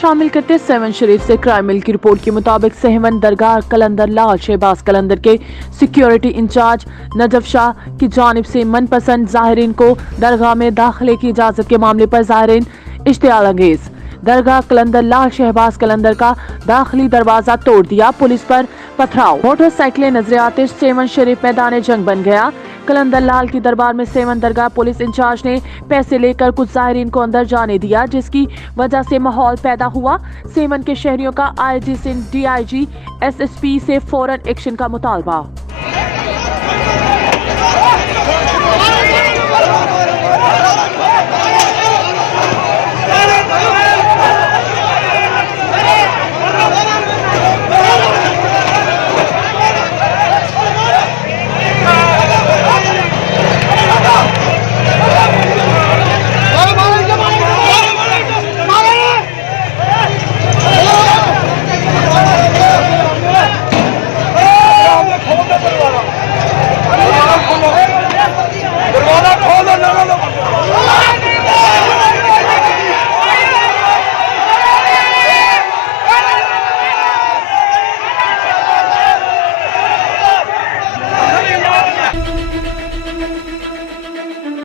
शामिल करते सेवन शरीफ से क्राइम मिल की रिपोर्ट के मुताबिक सेवन दरगाह कलंदर लाल शहबाज कलंदर के सिक्योरिटी इंचार्ज नजफ शाह की जानिब से मनपसंद ज़ाहिरीन को दरगाह में दाखिले की इजाजत के मामले पर ज़ाहिरीन इश्तियाल अंगेज दरगाह कलंदर लाल शहबाज कलंदर का दाखिली दरवाजा तोड़ दिया। पुलिस पर पथराव, मोटरसाइकिलें नजर आते सेवन शरीफ मैदान जंग बन गया। कलंदर लाल की दरबार में सेवन दरगाह पुलिस इंचार्ज ने पैसे लेकर कुछ ज़ाहिरीन को अंदर जाने दिया, जिसकी वजह से माहौल पैदा हुआ। सेवन के शहरियों का IG सिंध DIG SSP से फौरन एक्शन का मुतालबा।